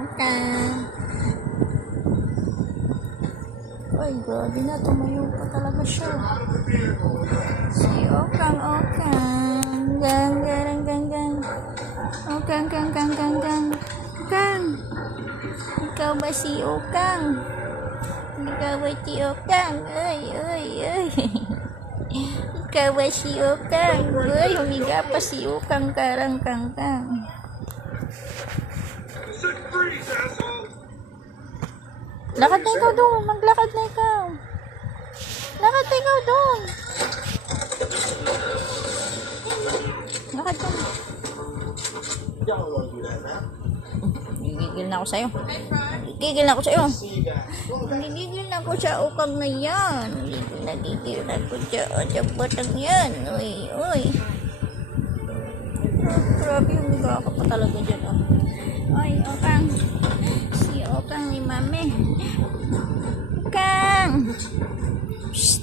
Okang. Ay, grabe na. Tumayo pa talaga siya. Si Okang, Okang. Gang, gang, gang, gang. Okang, gang, gang, gang, gang. Okang. Ikaw ba si Okang? Ikaw ba si Okang? Ay, ay, ay. Ikaw ba si Okang? Ay, humiga pa si Okang karang-kang-kang. Lakad na ikaw doon. Maglakad na ikaw. Lakad na ikaw doon. Lakad ka na. Gigigil na ako sa'yo. Gigigil na ako sa'yo. Gigigil na ako sa Okang na yan. Nagigil na ako sa batang yan. Uy, uy. Grabe, humiga ka pa talaga dyan. Ay, Okang. Si Okang ni Mami. Okang. Shhh.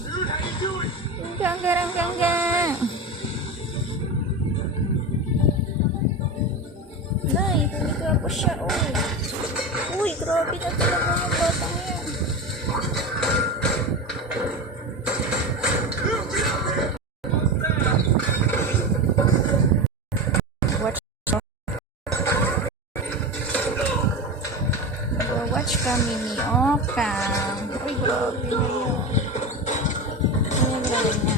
Okang, garang, gang. Nay, humiga pa siya. Uy. Uy, grabe na talaga yung batang yan. Watch kami ni Okang. Uy, grabe na yun. Ayan, galing niya.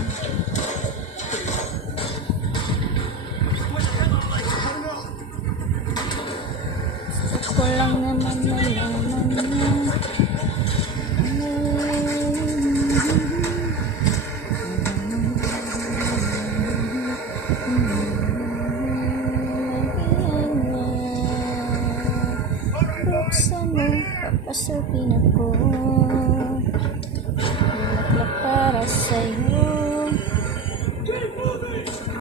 Gusto ko lang naman nalaman niya. Buksan mo, papasukin ako. Bulaklak para sa'yo.